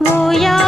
不要